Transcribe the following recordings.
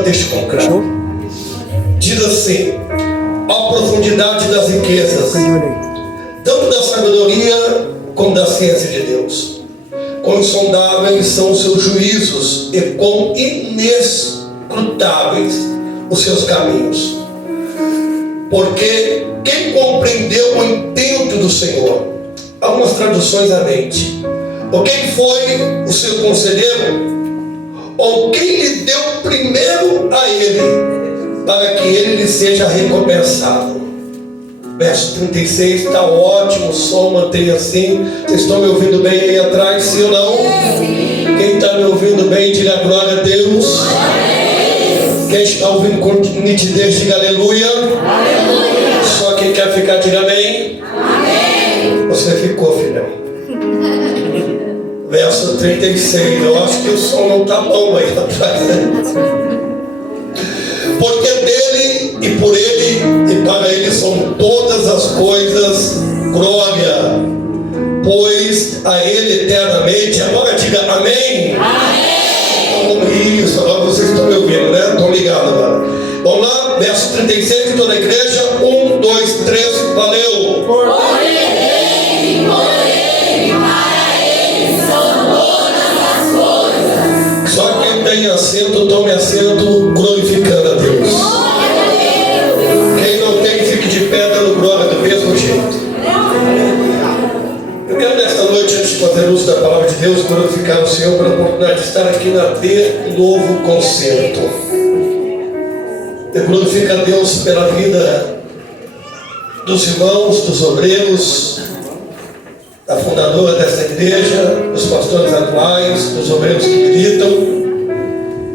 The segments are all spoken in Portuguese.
um texto concreto. Diz assim: a profundidade das riquezas, tanto da sabedoria como da ciência de Deus. Quão insondáveis são os seus juízos e quão inescrutáveis os seus caminhos. Porque quem compreendeu o intento do Senhor? Algumas traduções à mente. Ou quem foi o seu conselheiro? Ou quem lhe deu primeiro a ele, para que ele lhe seja recompensado? Verso 36, está ótimo, o som mantém assim. Vocês estão me ouvindo bem aí atrás, sim ou não? Quem está me ouvindo bem, diga glória a Deus. Quem está ouvindo com nitidez, diga aleluia. Só quem quer ficar, diga amém. Você ficou, filhão. Verso 36, eu acho que o som não está bom aí atrás, né? Porque dele e por ele e para ele são todas as coisas, glória, pois a ele eternamente. Agora diga amém. Amém. Isso, agora vocês estão me ouvindo, né? Estão ligados agora. Vamos lá, verso 36 de toda a igreja. 1, 2, 3, valeu. Por ele, para ele são todas as coisas. Só quem tem assento, tome assento, glorificando a Deus. Quem não tem, fique de pé dando glória do mesmo jeito. Eu quero nesta noite, antes de fazer uso da palavra de Deus, glorificar o Senhor pela oportunidade de estar aqui na De Novo Concerto. Eu glorifico a Deus pela vida dos irmãos, dos obreiros, da fundadora desta igreja, dos pastores atuais, dos obreiros que militam,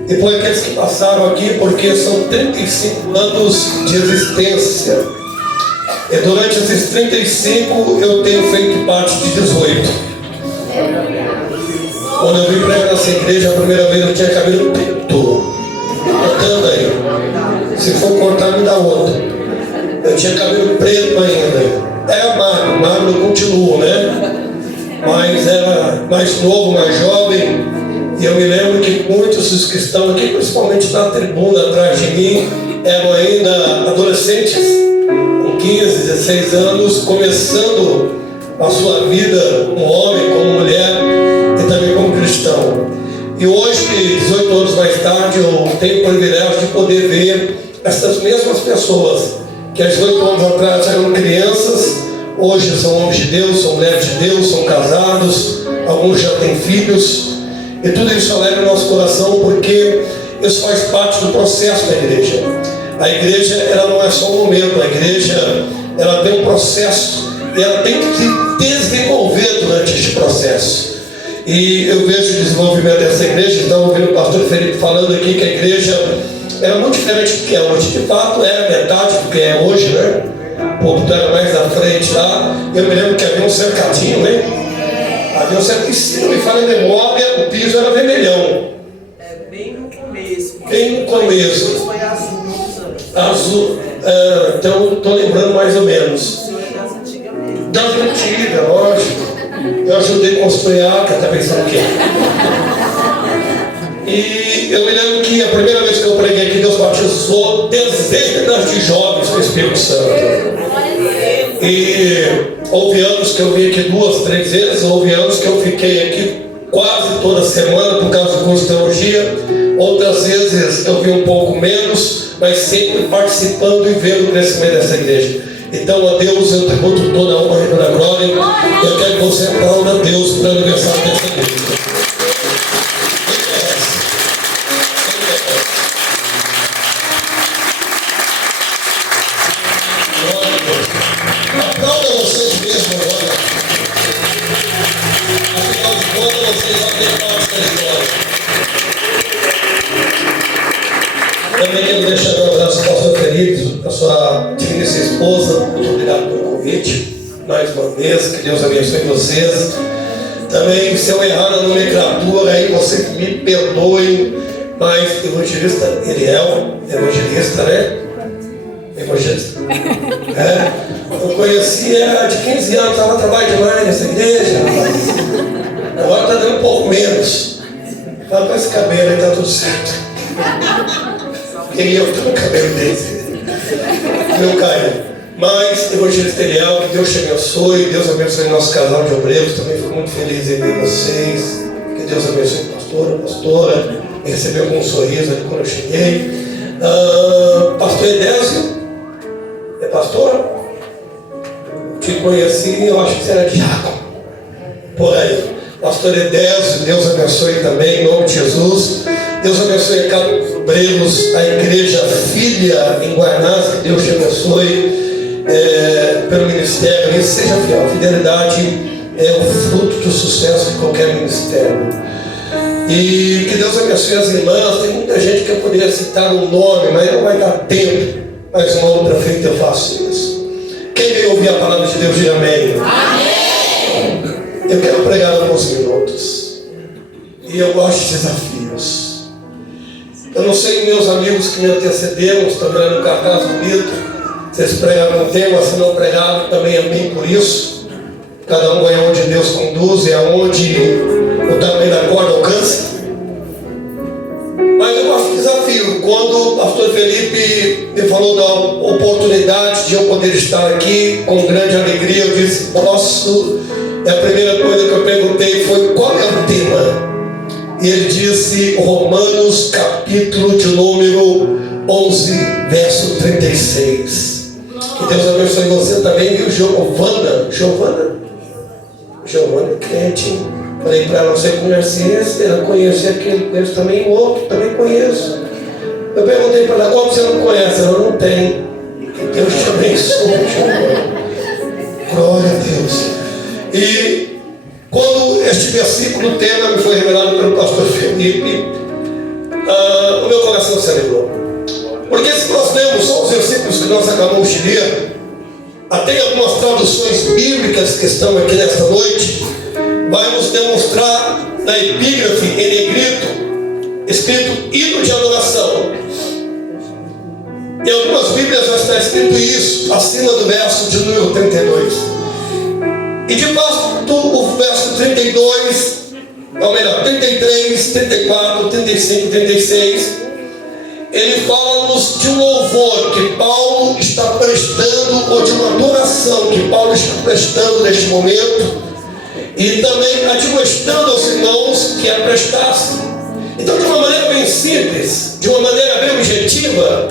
e por aqueles que passaram aqui, porque são 35 anos de existência. E durante esses 35 eu tenho feito parte de 18. Quando eu vim pregar nessa igreja a primeira vez, eu tinha cabelo preto. Cortando aí. Se for cortar, me dá outro. Eu tinha cabelo preto ainda. Era magro eu continuo, né? Mas era mais novo, mais jovem. E eu me lembro que muitos dos que estão aqui, principalmente na tribuna atrás de mim, eram ainda adolescentes, com 15, 16 anos, começando a sua vida como homem, como mulher e também como cristão. E hoje, 18 anos mais tarde, eu tenho o privilégio de poder ver essas mesmas pessoas que há 18 anos atrás eram crianças, hoje são homens de Deus, são mulheres de Deus, são casados, alguns já têm filhos. E tudo isso alegra o nosso coração, porque isso faz parte do processo da igreja. A igreja, ela não é só um momento, a igreja, ela tem um processo e ela tem que se desenvolver durante este processo. E eu vejo o desenvolvimento dessa igreja. Estava ouvindo o pastor Felipe falando aqui que a igreja era muito diferente do que é hoje. De fato, era metade do que é hoje, né? O povo era mais na frente lá. Eu me lembro que havia um cercadinho, né? Havia um cercadinho, se não me falha a memória, o piso era vermelhão. Bem no começo. Bem no começo. Depois foi azul muitos anos. Azul, então estou lembrando mais ou menos. O senhor é das antigas mesmo. Das antigas, lógico. Eu ajudei a construir a arca, tá pensando o quê? E eu me lembro que a primeira vez que eu preguei aqui, Deus batizou dezenas de jovens com o Espírito Santo. E houve anos que eu vim aqui 2, 3 vezes, houve anos que eu fiquei aqui quase toda semana por causa do curso de teologia. Outras vezes eu vim um pouco menos, mas sempre participando e vendo o crescimento dessa igreja. Então a Deus eu tributo toda a honra e toda a glória. Eu quero que você aplaude a Deus pelo aniversário dessa igreja. Aplauda vocês mesmo agora. Afinal de contas, vocês vão ter parte da história. Também quero deixar um abraço para o pastor Felipe, a sua digníssima esposa. Muito obrigado pelo convite. Mais uma vez, que Deus abençoe vocês. Também, se eu errar na nomenclatura, aí vocês me perdoem, mas evangelista Eliel, evangelista, né? Evangelista. Eu conhecia de 15 anos, ela trabalha demais nessa igreja. Agora está dando um pouco menos. Fala com esse cabelo aí, está tudo certo. queria eu ter um cabelo desse. Meu carinho. Mas, Evangelho Terial, que Deus te abençoe, Deus abençoe nosso casal de obreiros, também fico muito feliz em ver vocês, que Deus abençoe a pastora, me recebeu com um sorriso ali quando eu cheguei. Pastor Edésio, é pastor? Te conheci, eu acho que você era diácono, por aí. Pastor Edésio, Deus abençoe também, em nome de Jesus. Deus abençoe a cada obreiros, a igreja filha em Guaianás, que Deus te abençoe. Pelo ministério, isso seja fiel. A fidelidade é o fruto do sucesso de qualquer ministério. E que Deus abençoe as irmãs. Tem muita gente que eu poderia citar um nome, mas não vai dar tempo. Mas uma outra feita eu faço isso. Quem veio ouvir a palavra de Deus, diga amém. Amém. Eu quero pregar alguns minutos. E eu gosto de desafios. Eu não sei, meus amigos que me antecederam, estão vendo um cartaz bonito. Vocês pregaram um tema, se não pregaram, também amém por isso. Cada um vai onde Deus conduz, é onde o tamanho da corda alcança. Mas eu gosto de desafio. Quando o pastor Felipe me falou da oportunidade de eu poder estar aqui, com grande alegria, eu disse, posso. E a primeira coisa que eu perguntei foi, qual é o tema? E ele disse, Romanos, capítulo de número 11, verso 36. Que Deus abençoe você também, viu, Giovana, crente. Falei para ela, você conhece esse? Ela conhece aquele, conheço também o outro, também conheço. Eu perguntei para ela, como você não conhece? Ela não tem. Que Deus te abençoe, Giovana. Glória a Deus. E quando este versículo tema me foi revelado pelo pastor Felipe, o meu coração se alegrou. Porque se nós lemos só os versículos que nós acabamos de ler, até algumas traduções bíblicas que estão aqui nesta noite, vai nos demonstrar na epígrafe em negrito, escrito hino de adoração. Em algumas bíblias já está escrito isso, acima do verso de número 32. E de fato, o verso 32, ou melhor, 33, 34, 35 e 36, ele fala-nos de um louvor que Paulo está prestando, ou de uma adoração que Paulo está prestando neste momento, e também admoestando aos irmãos que a prestassem. Então, de uma maneira bem simples, de uma maneira bem objetiva,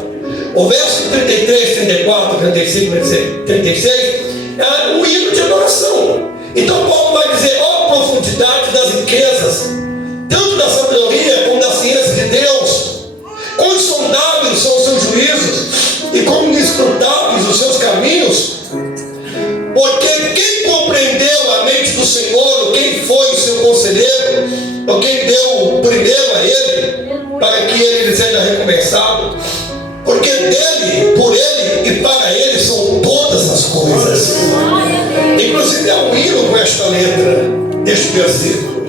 o verso 33, 34, 35 e 36 é um hino de adoração. Então Paulo vai dizer, ó profundidade das riquezas, tanto da sabedoria como da ciência de Deus, quão insondáveis são os seus juízos e quão inescrutáveis os seus caminhos. Porque quem compreendeu a mente do Senhor, ou quem foi o seu conselheiro, ou quem deu primeiro a ele, para que ele lhe seja recompensado? Porque dele, por ele e para ele são todas as coisas. Inclusive é um hino com esta letra deste versículo.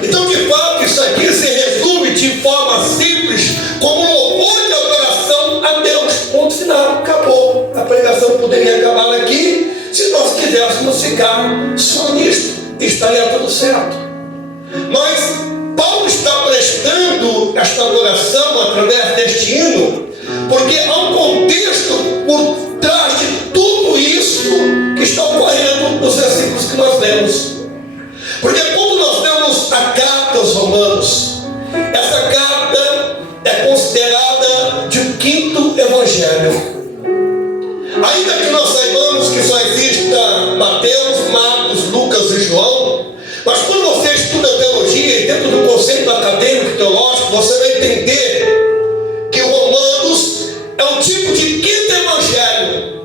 Então, de fato, isso aqui se resume de forma simples como louvor de adoração a Deus. Ponto final, acabou. A pregação poderia acabar aqui se nós quiséssemos ficar só nisto. Estaria tudo certo. Mas Paulo está prestando esta adoração através deste hino, porque há um contexto por trás de tudo isso que está ocorrendo nos versículos que nós lemos. Porque quando nós lemos a carta aos Romanos, essa carta é considerada de um quinto evangelho. Ainda que nós saibamos que só exista Mateus, Marcos, Lucas e João, mas quando você estuda teologia e dentro do conceito acadêmico teológico, você vai entender que Romanos é um tipo de quinto evangelho.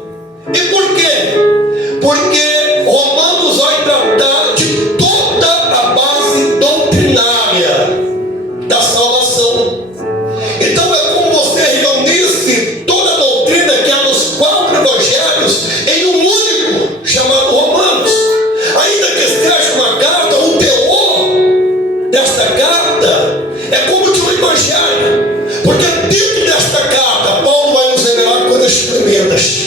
E por quê? Porque Romanos vai tratar de toda a base doutrinária da salvação. Então é como você reunisse toda a doutrina que há nos 4 evangelhos em um único, chamado Romanos. Ainda que esteja uma carta, o teor desta carta é como de um evangelho. Porque dentro desta carta, Paulo vai nos revelar coisas tremendas.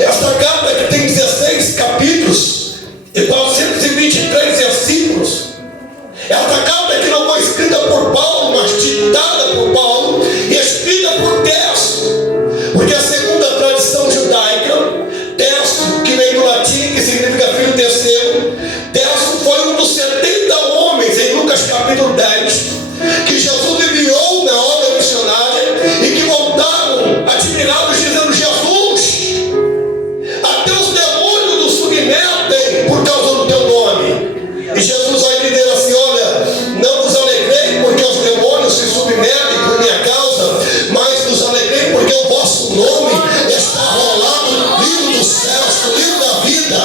Esta carta que tem 16 capítulos e 423 versículos. Esta carta que não foi escrita por Paulo, mas ditada por Paulo e escrita por Porque segundo a tradição judaica, Terço, que vem do latim, que significa filho terceiro, Terço foi um dos 70 homens em Lucas capítulo 10, que Jesus enviou na obra missionária e que voltaram admirados dizendo: Jesus, até os demônios nos submetem por causa do teu nome. E Jesus vai dizer assim: olha, não vos alegrei porque os demônios se submetem por minha causa, mas vos alegrei porque o vosso nome está rolado no livro dos céus, no livro da vida.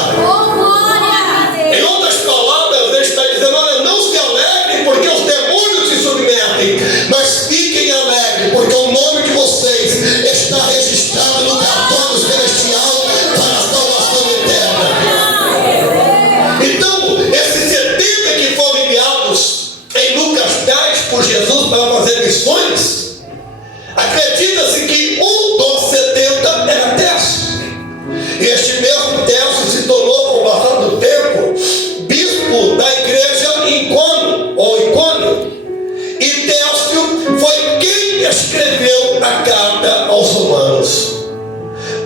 Em outras palavras, ele está dizendo: olha, não se alegrem porque os demônios se submetem, mas fiquem alegres porque o nome de vocês está registrado no cartório celestial para a salvação eterna. Então, esses 70 que foram enviados em Lucas 10 por Jesus para fazer missões, acredita-se que um dos 70 era Terço. E este mesmo Terço se tornou, com o passar do tempo, bispo da igreja em Icônio. E Terço foi quem escreveu a carta aos Romanos.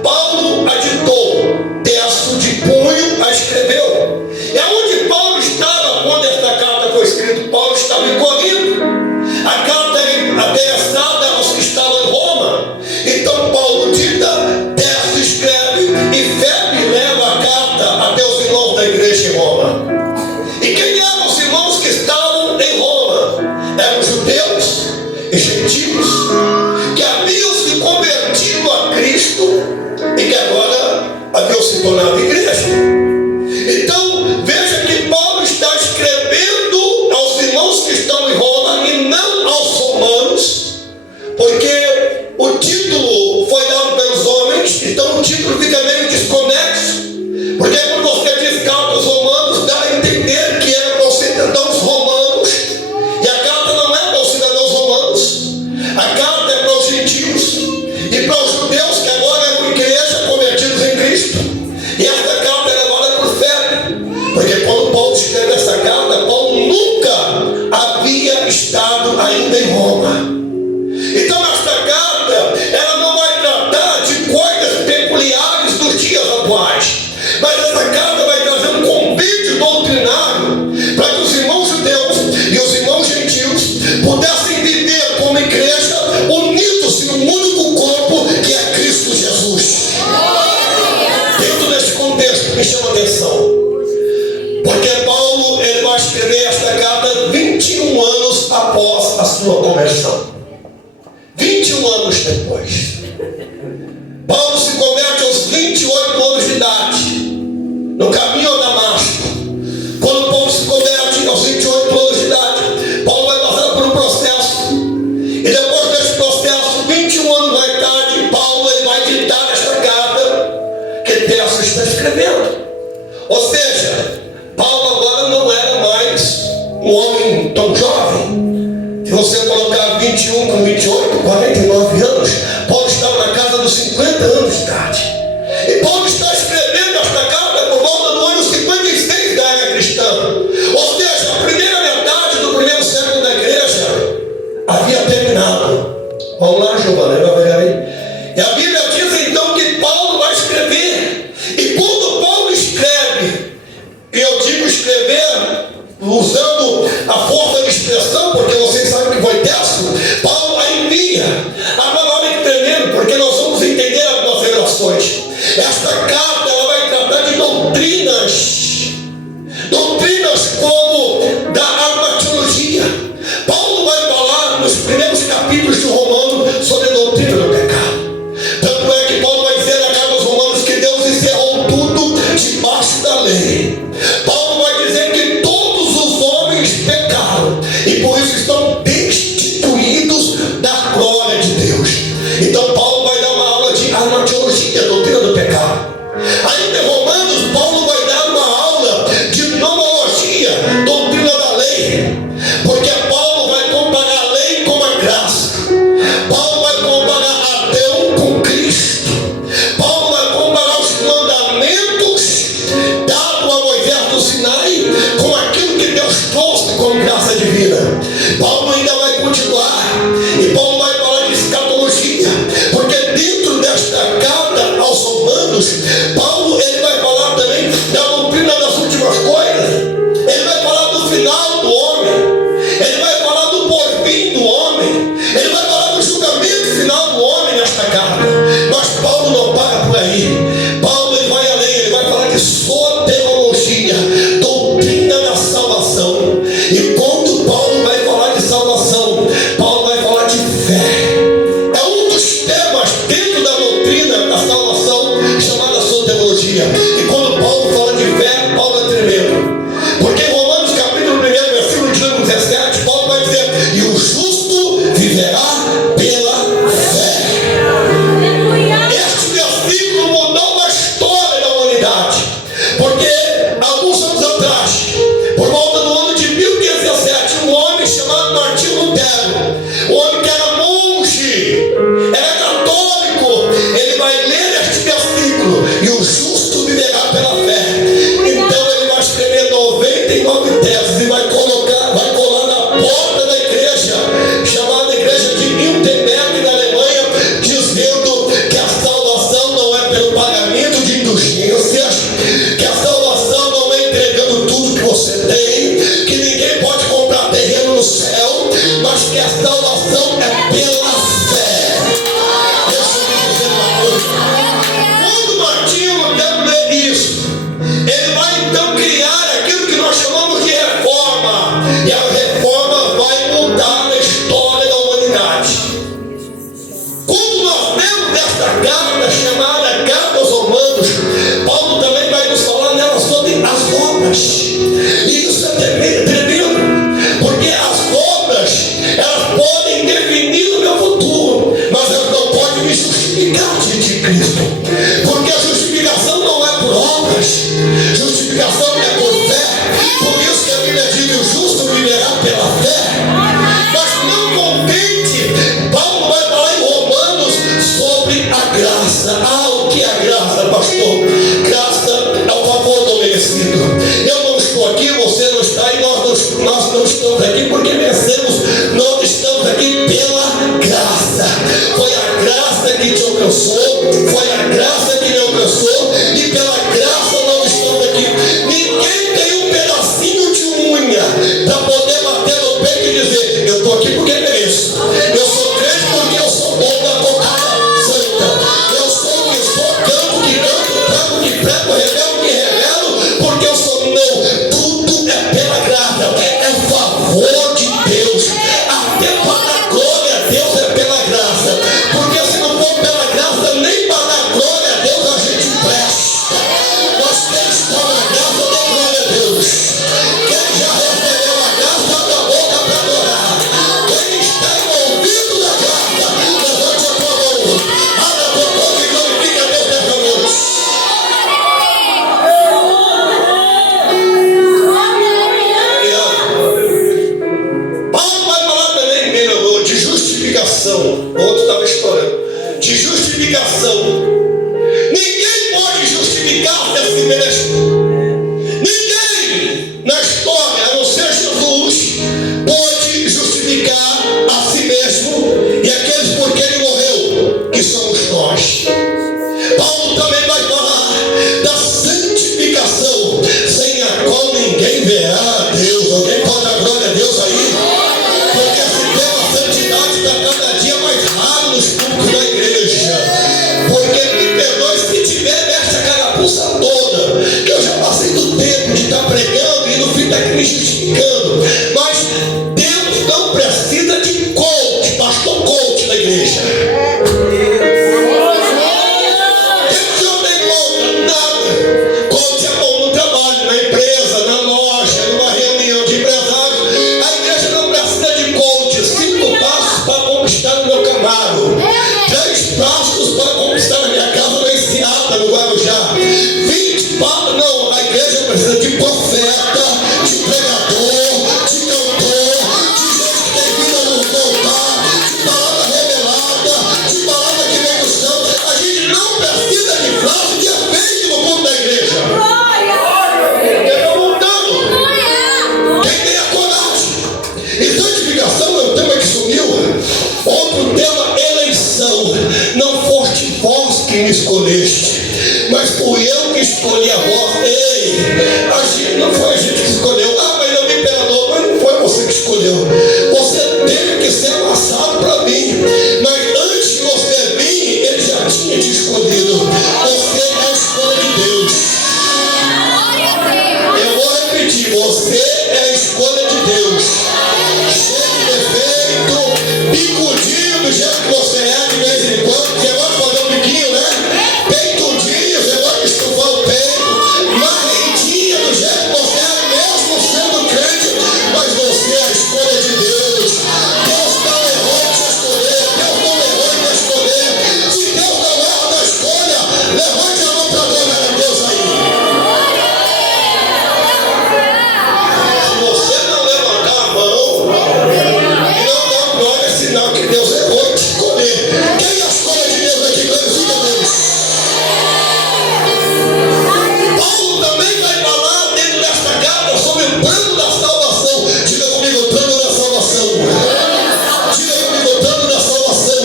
Paulo aditou, Terço de punho a escreveu. E aonde Paulo estava quando esta carta foi escrita? Paulo estava em Corinto. A carta era adressada aos que estavam em Roma. Então Paulo dita, Terço escreve, e Febe leva a carta até os irmãos da igreja em Roma. E quem eram os irmãos que estavam em Roma? Eram judeus e gentios que haviam se convertido a Cristo e que agora haviam se tornado igreja. Então, veja que Paulo está escrevendo aos irmãos que estão em Roma e não aos romanos, porque o título foi dado pelos homens, então o título fica meio desconexo. Porque quando você diz carta aos romanos, dá a entender que era para os cidadãos romanos, e a carta não é para os cidadãos romanos, a carta é para os gentios e para os judeus que agora eram igreja convertidos em Cristo. E esta carta é levada por fé, porque quando Paulo escreve essa carta, Paulo nunca havia estado ainda em Roma. Então esta carta, ela não vai tratar de coisas peculiares dos dias atuais, mas essa carta vai trazer um convite doutrinário para que os irmãos judeus e os irmãos gentios pudessem viver como igreja unidos em um único corpo que é Cristo Jesus. Dentro deste contexto me chama a atenção, porque Paulo ele vai escrever esta carta 21 anos após a sua conversão. 21 anos depois. Paulo se converte aos 28 anos de idade, no caminho a Damasco. Quando Paulo se converte aos 28 anos de idade, Paulo vai passar por um processo. E depois desse processo, 21 anos mais tarde, Paulo ele vai ditar esta carta que Terço está escrevendo. Ou seja, Paulo agora não era mais um homem tão jovem. Se você colocar 21 com 28, 49 anos, Paulo estava na casa dos 50 anos de idade. E Paulo está escrevendo esta carta por volta do ano 56 da era cristã. Ou seja, a primeira metade do primeiro século da igreja havia terminado. Vamos lá, Giovana, vai ver aí. E a Bíblia diz então que Paulo vai escrever. E quando Paulo escreve, e eu digo escrever usando a força de expressão, porque vocês sabem que foi Terço, Paulo a envia. Agora olha que tremendo, porque nós vamos entender as nossas revelações. Esta carta ela vai tratar de doutrinas como da armatologia. Paulo vai falar nos primeiros capítulos de Romano sobre a doutrina do pecado. Tanto é que Paulo vai dizer na carta aos Romanos que Deus encerrou tudo debaixo da lei. Paulo vai dizer que todos os homens pecaram e por isso estão destituídos da glória de Deus. carta chamada Carta aos Romanos, Paulo também vai nos falar nela sobre as obras. E isso é tremendo, porque as obras, elas podem definir o meu futuro, mas elas não podem me justificar diante de Cristo, porque a justificação não é por obras, justificação é por fé. Por isso que a Bíblia diz que o justo viverá pela fé. Mas não contente, Paulo vai falar em Romanos sobre a graça. O que é a graça, pastor? Graça é o favor do merecido. Eu não estou aqui, você não está, e nós não estamos aqui porque merecemos. Nós estamos aqui pela graça. Foi a graça que te alcançou, foi a graça que me alcançou, e pela graça nós estamos aqui. Ninguém tem um pedacinho de unha para poder bater no peito e dizer: eu estou aqui porque mereço. Eu sou crente porque eu sou bom da cocada santa. Eu sou o que sou, canto que canto, prego que prego, revelo que revelo, porque eu sou. Não, tudo é pela graça, é o favor de Deus. Até para dar glória a Deus é pela graça, porque se não for pela graça, nem para dar glória a Deus a gente presta. Nós temos que estar na graça, dê glória a Deus. Quem já recebeu a graça, abre a boca para adorar. Quem está envolvido na graça, levante a tua mão, abra a tua boca e glorifique a Deus nessa noite. Paulo vai falar também, de justificação. O outro estava estourando. De justificação. Ninguém pode justificar-se a si mesmo. Ninguém na história, a não ser Jesus, pode justificar a si mesmo e aqueles por quem ele morreu, que somos nós. Paulo também vai falar da santificação, sem a qual ninguém verá a Deus. Alguém pode dar glória a Deus aí? Porque esse tema santidade está cada dia mais raro nos cultos da igreja. Porque me perdoe se tiver veste a carapuça toda, que eu já passei do tempo de estar pregando e no fim está me justificando. Mas Deus não precisa de coach, pastor coach da igreja. Deus não tem coach, nada. Coach é bom no trabalho, na empresa, na loja, numa reunião de empresários. A igreja não precisa de coach. 5 passos para conquistar o meu Camaro, 10 passos para conquistar a minha casa na Enseada, no Guarujá, 20 passos. Não, a igreja precisa de profeta, de pregador, de cantor, de gente que tem vida no altar, de palavra revelada, de palavra que vem do céu. A gente não precisa de frase de efeito no mundo da igreja. Porque está montando. Quem tem a coragem? E santificação é um tema que sumiu. Outro tema, eleição. Não foste vós que me escolheste, mas fui eu que escolhi a vós. Ei, a gente, não foi a gente que escolheu. Mas eu me perdoa. Mas não foi você que escolheu. Você teve que ser amassado para mim. Mas antes de você vir, ele já tinha te escolhido. Você é a escolha de Deus. Eu vou repetir, você é a escolha de Deus. Cheio de defeito, picudinho do jeito que você é de vez em quando. Você gosta de fazer um biquinho, né? Peitudinho, você gosta de estufar o peito. Marrentinha do jeito que você é, mesmo sendo crente. Mas você é a escolha de Deus. Deus não errou em te escolher. Deus não errou em te escolher. Se Deus não erra na escolha, levante a mão para adorar a Deus aí. Se você não levantar a mão e não dar glória, é sinal que Deus errou em te escolher. Quem é a escolha de Deus aqui? Glorifica a Deus. Paulo também vai falar dentro desta carta sobre o plano da salvação. Diga comigo, o plano da salvação. Diga comigo, o plano da salvação.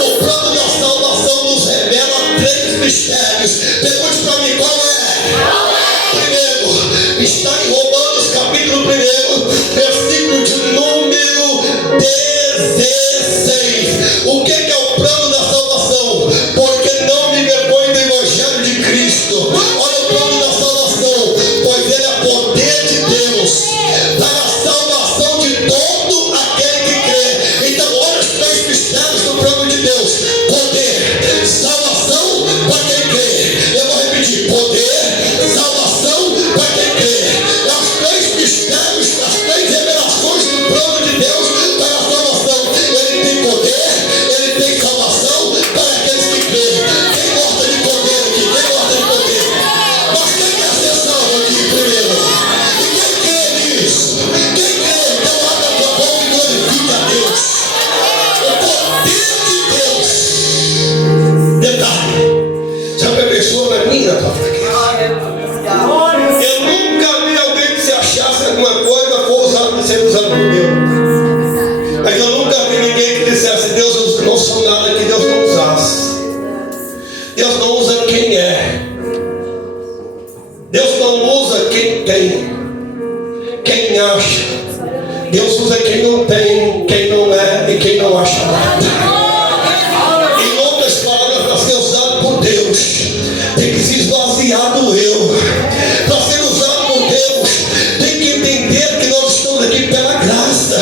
O plano da salvação nos revela 3 mistérios. Pergunte para mim, qual é? Primeiro, está em Romanos capítulo 1, versículo de número 16. O que é o plano da salvação? Porque não me vergonho do evangelho de Cristo. Olha o plano da salvação. Pois ele é poder de Deus para a salvação de todo aquele que crê. Então olha os 3 mistérios do plano de Deus: poder, salvação mim na tua fraqueza. Eu nunca vi alguém que se achasse alguma coisa for ser usado por Deus. Mas eu nunca vi ninguém que dissesse: Deus, eu não sou nada que Deus não usasse. Deus não usa quem é. Deus não usa quem tem, quem acha. Deus usa quem não tem, quem não é e quem não acha nada. Em outras palavras, para ser usado por Deus, tem que se esvaziar do eu. Para ser usado por Deus, tem que entender que nós estamos aqui pela graça,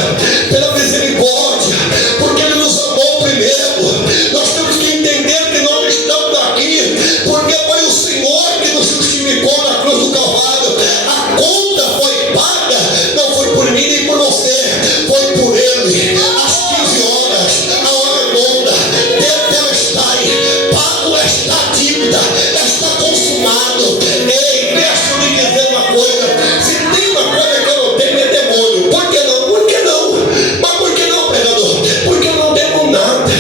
pela misericórdia, porque Ele nos amou primeiro. Nós temos que entender que nós estamos aqui porque foi o Senhor que nos justificou na cruz do Calvário. A conta foi paga, não foi por mim nem por você, foi por Ele. Às 15 horas, a hora nona, Tetelestai, pago esta dívida, está consumado. Ei, deixa eu lhe dizer uma coisa: se tem uma coisa que eu não tenho é demônio. Por que não? Por que não? Mas por que não, pregador? Porque eu não devo nada.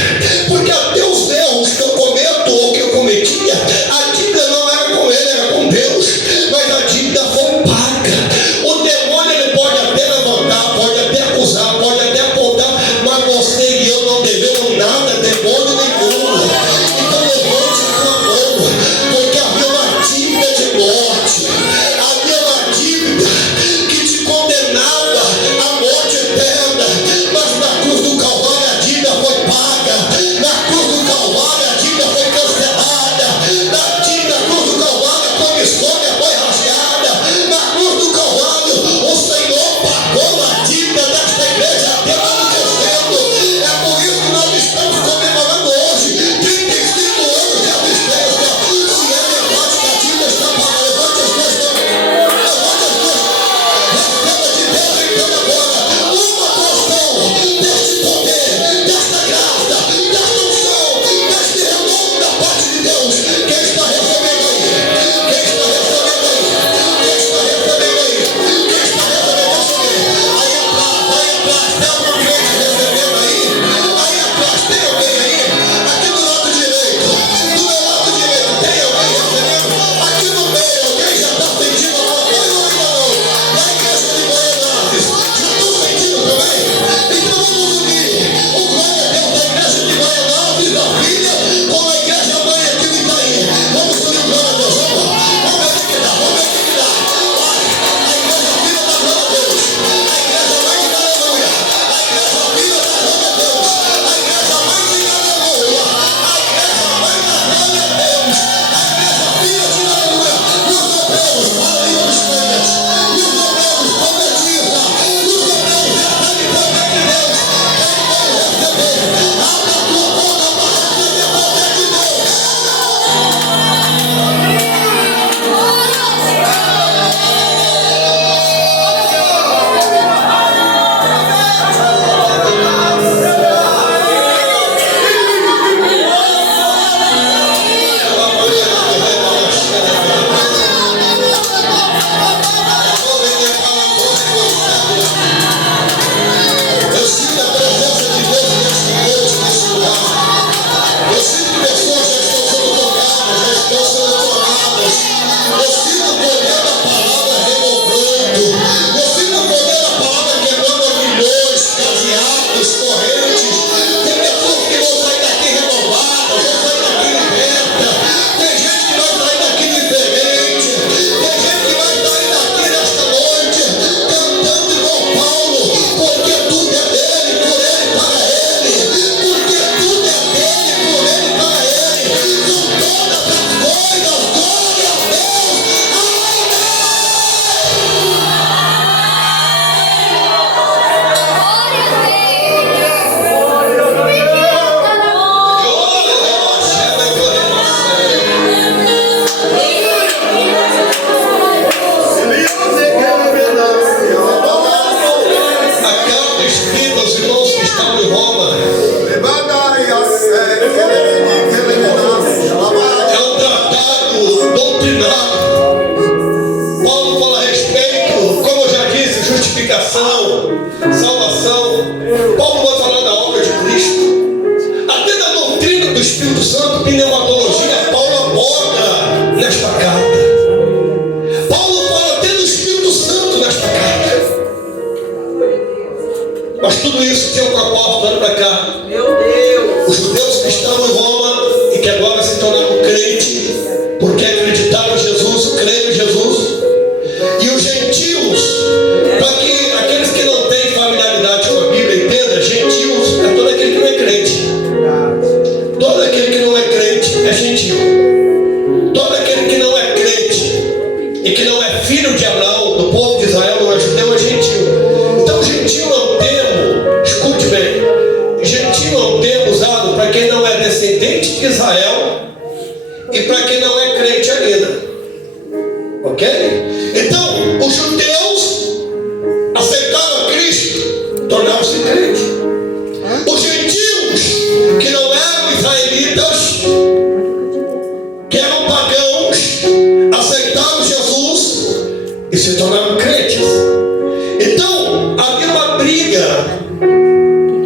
Porque até os erros que eu cometo ou que eu cometia, a dívida não era com Ele, era com Deus. Mas a dívida foi paga. O demônio, ele pode até levantar, pode até acusar, pode até apontar, mas você e eu não devemos nada, demônio nenhum. Então levante a tua mão, porque havia uma dívida de morte, havia uma dívida que te condenava à morte eterna, mas na cruz do Calvário a dívida foi paga, na cruz do Calvário a dívida foi cancelada, na cruz do Calvário a comissória foi rasgada, na cruz do Calvário o Senhor pagou a dívida desta igreja até o ano terceiro. É por isso que nós estamos comemorando hoje 35 anos de assistência. Se é verdade que a dívida está paga, levante as duas mãos, levante as duas mãos, receba de Deus então agora uma porção deste poder, desta graça, desta unção, deste retorno da parte de Deus. Quem está recebendo aí? Quem está recebendo aí? Quem está recebendo aí? Quem está recebendo? Aí atrás, tem alguma gente recebendo aí? Aí atrás, tem alguém aí? Aqui do lado direito, do meu lado direito, tem alguém recebendo? Aqui no meio, alguém já está sentindo alguma coisa ou ainda não? Na igreja de Goianápolis, já estão sentindo também? Então vamos unir o glória a Deus da igreja de Goianápolis, da filha, com a igreja mãe aqui de Itaí. Vamos unir o glória a Deus, vamos lá. Vamos ver o que dá, vamos ver o que dá. Vai, a igreja filha da glória a Deus, a igreja mãe de aleluia, a igreja filha da glória a Deus, a igreja mãe de aleluia, a igreja mãe da glória a Deus, a igreja filha de aleluia. E os obreiros, fala aí os crentes, e os obreiros, profetiza, e os obreiros, recebe poder de Deus. Quem vai receber, abra a tua boca para receber poder de Deus. Eu sinto a presença de Deus nesse noite, nesse lugar. Eu sinto que pessoas já estão sendo tocadas, já estão sendo tocadas. Eu sinto o poder da palavra renovando. Eu sinto o poder da palavra quebrando aguilhões, cadeados, correntes. Tem pessoas que vão sair daqui renovadas, vão sair daqui libertas. Tem gente que vai sair daqui diferente. Tem gente que vai sair daqui nesta noite cantando igual Paulo, porque tudo é dele, por ele, para ele. Porque tudo é dele, por ele, para ele. São todas as coisas, glória a Deus. A carta escrita aos irmãos que estão em Roma é um tratado doutrinário. Paulo fala a respeito, como eu já disse, justificação, salvação. Paulo vai falar da obra de Cristo, até da doutrina do Espírito Santo, pneumatologia. Paulo aborda nesta carta. Paulo fala até do Espírito Santo nesta carta. Mas tudo isso tem um propósito, olha para cá. Meu Deus. Os judeus que estavam em Roma e que agora se tornaram crentes, porque acreditaram em Jesus, creram em Jesus. E os gentios, para que aqueles que não têm familiaridade com a Bíblia entendam, gentios é todo aquele que não é crente. Todo aquele que não é crente é gentil. Todo aquele que não é crente e que não é filho de Abraão, do povo de Israel, não é judeu, é gentil. Então gentil é um termo, escute bem, gentil é um termo usado para quem não é descendente de Israel e para quem não é crente ainda. Ok? Então, os judeus aceitavam Cristo, tornaram-se crentes. Os gentios, que não eram israelitas, que eram pagãos, aceitaram Jesus e se tornaram crentes. Então, havia uma briga,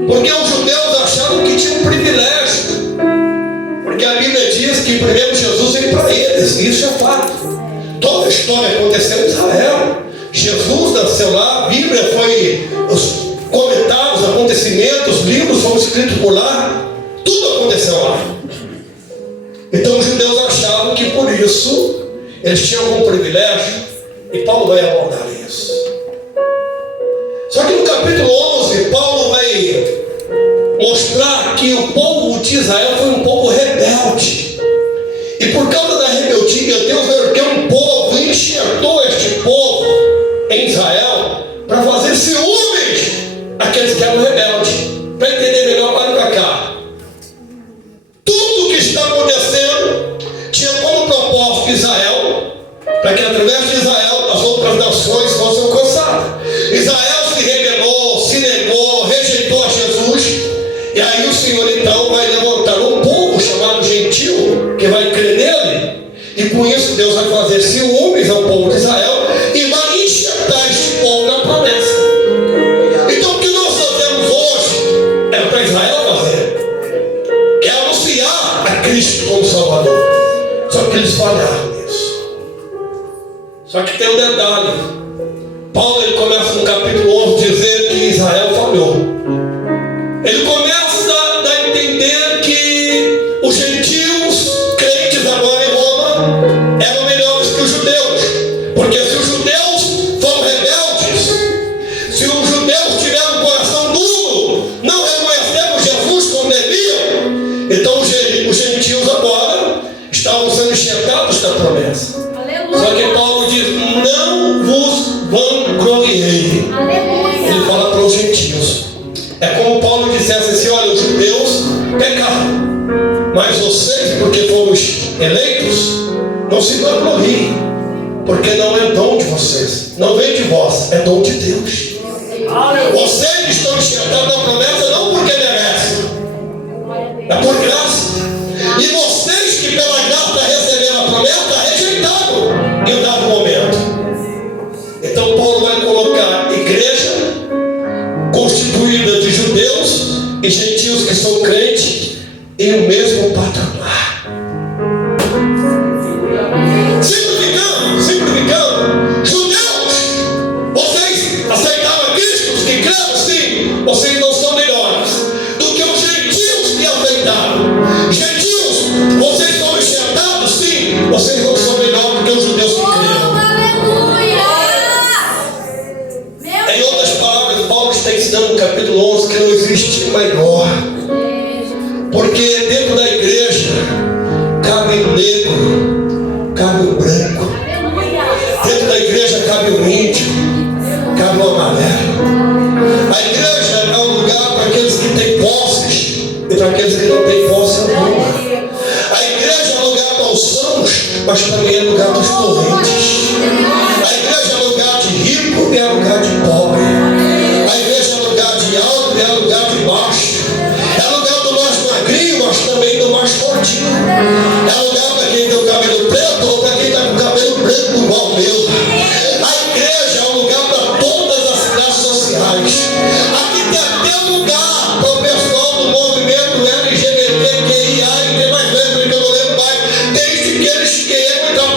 porque os judeus achavam que tinham um privilégio, porque a Bíblia diz que primeiro Jesus veio para eles, isso é fato. Toda a história aconteceu em Israel. Jesus nasceu lá, a Bíblia foi, os comentários, os acontecimentos, os livros foram escritos por lá, tudo aconteceu lá. Então os judeus achavam que por isso eles tinham algum privilégio, e Paulo vai abordar isso. Só que no capítulo 11, Paulo vai mostrar que o povo de Israel foi um povo rebelde. E por causa da rebeldia, Deus ergueu um povo e enxertou este povo em Israel para fazer ciúmes àqueles que eram rebeldes. Para entender melhor, olha para cá. Tudo que está acontecendo tinha como propósito Israel, para que através de Israel as outras nações fossem alcançadas. Israel se rebelou, se negou, rejeitou a Jesus. E aí o Senhor então vai levantar um povo chamado gentil, que vai crer nele, e com isso Deus vai fazer ciúmes ao povo de Israel e vai enxertar este povo na promessa. Então o que nós fazemos hoje é para Israel fazer, que é anunciar a Cristo como Salvador. Só que eles falharam nisso. Só que tem um detalhe. Paulo ele começa no capítulo 11 dizer que Israel falhou. Ele começa a entender que os gentios, crentes agora em Roma, eram melhores que os judeus. Porque se os judeus foram rebeldes, se os judeus tiveram um coração duro, não reconheceram Jesus como deviam, então os gentios agora estavam sendo enxertados da promessa. Aleluia. Só que Paulo diz, não vos vangloriei. Ele fala para os gentios. É como Paulo dissesse assim, olha, os judeus pecaram, mas vocês, porque fomos eleitos, não se vangloriem, porque não é dom de vocês, não vem de vós, é dom de Deus. Vocês estão enxertados na promessa não porque merecem, é por graça. E vocês que pela graça receberam a promessa, rejeitaram em um dado momento. Então Paulo vai colocar igreja constituída de judeus e gentios que são crentes em o mesmo patamar. Simplificando, judeus, vocês aceitaram a Cristo, os que creram sim, vocês não são melhores do que os gentios que aceitaram. Gentios, vocês são enxertados sim, vocês não são melhores do que os judeus que creram. Em outras palavras, Paulo está ensinando no capítulo 11 que não existe maior, porque dentro da igreja cabe o negro, cabe o branco, dentro da igreja cabe o índio, cabe o amarelo. A igreja é um lugar para aqueles que têm posses e para aqueles que não têm posse alguma. A igreja é um lugar para os sãos, mas também é lugar dos doentes. A igreja é lugar de rico e é lugar de pobre. A igreja é lugar de alto e é lugar de baixo. É lugar do mais magrinho, mas também do mais fortinho. É lugar para quem tem o cabelo preto ou para quem está com o cabelo branco igual o meu. A igreja é um lugar para todas as classes sociais. Aqui tem até lugar para o pessoal do movimento LGBTQIA e tem mais letras que eu não lembro mais, desde que eles queiram entrar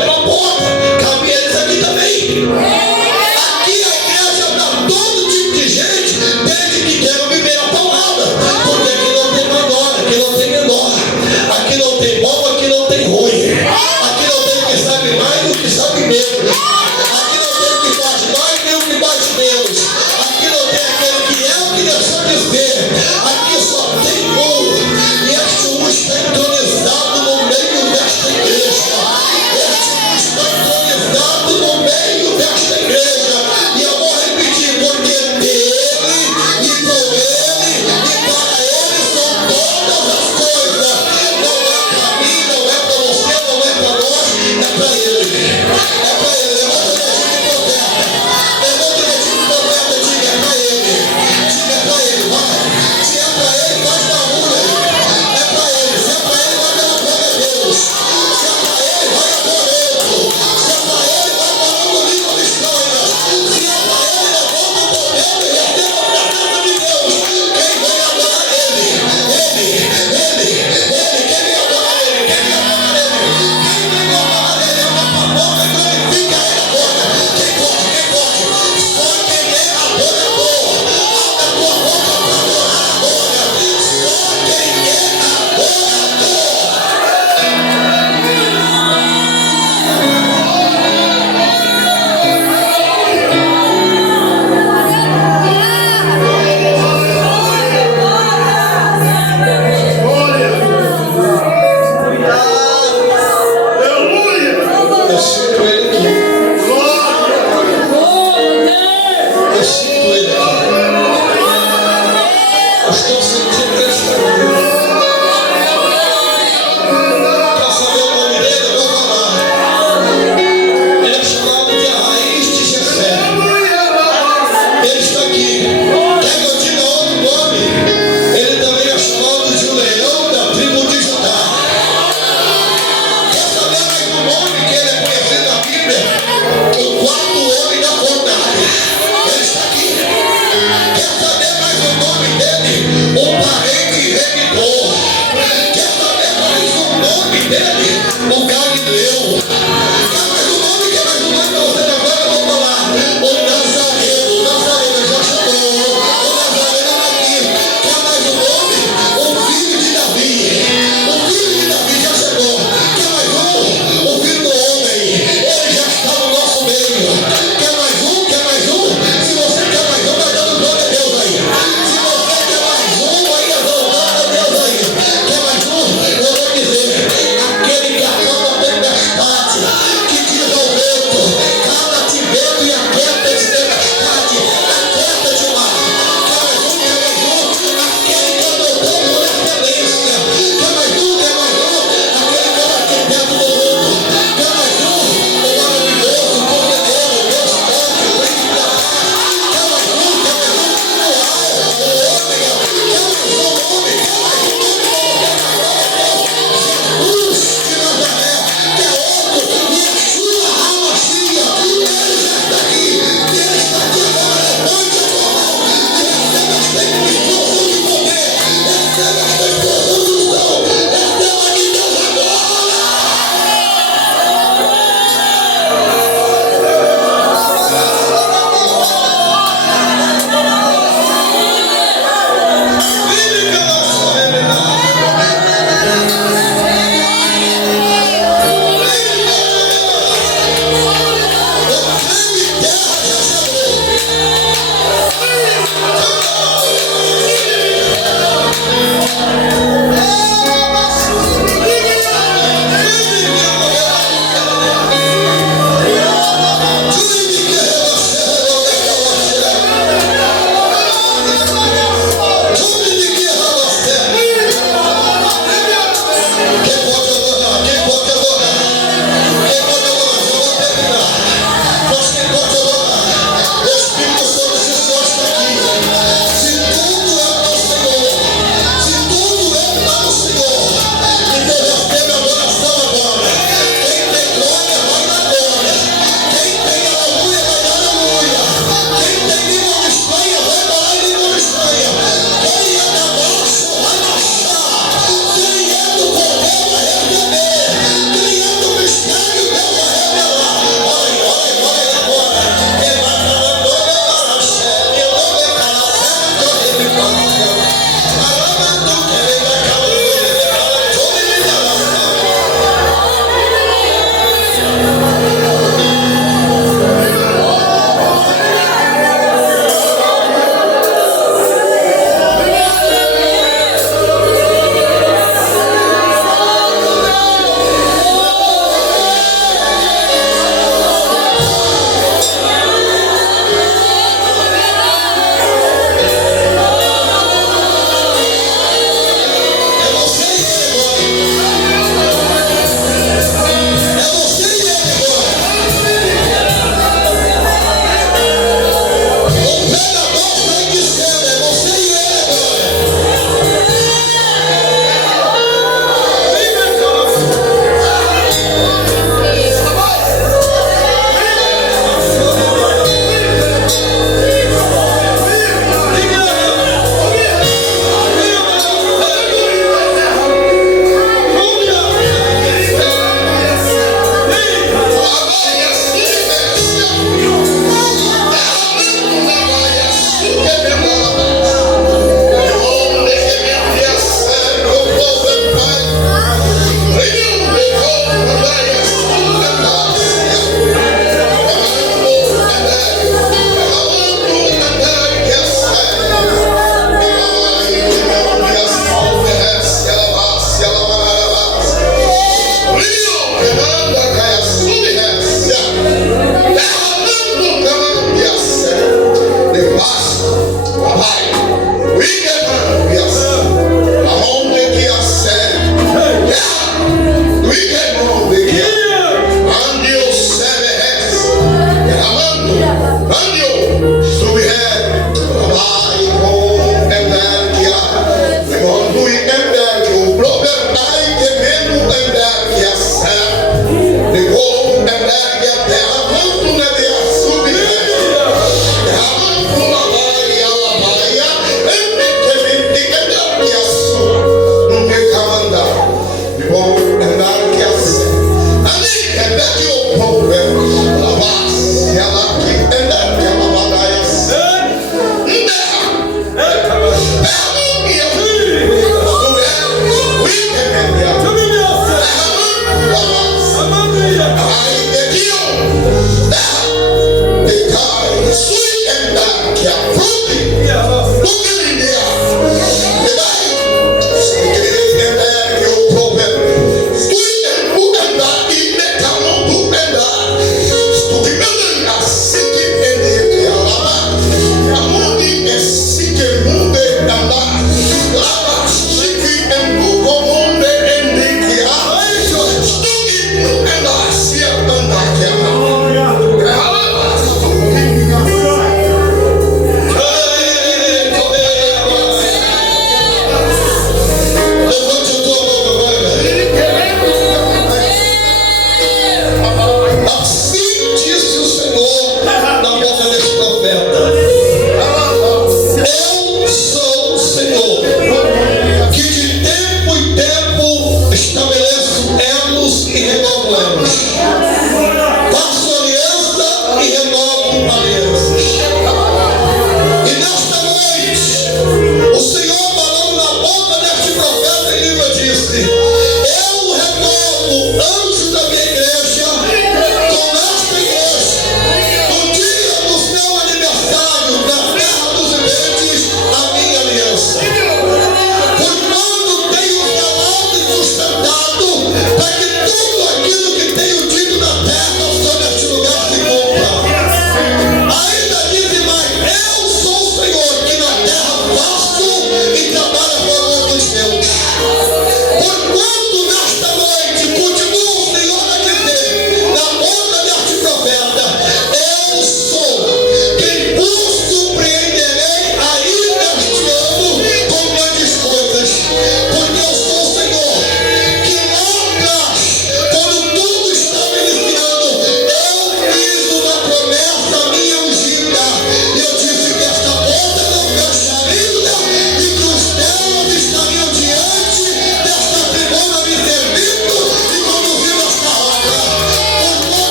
Deus está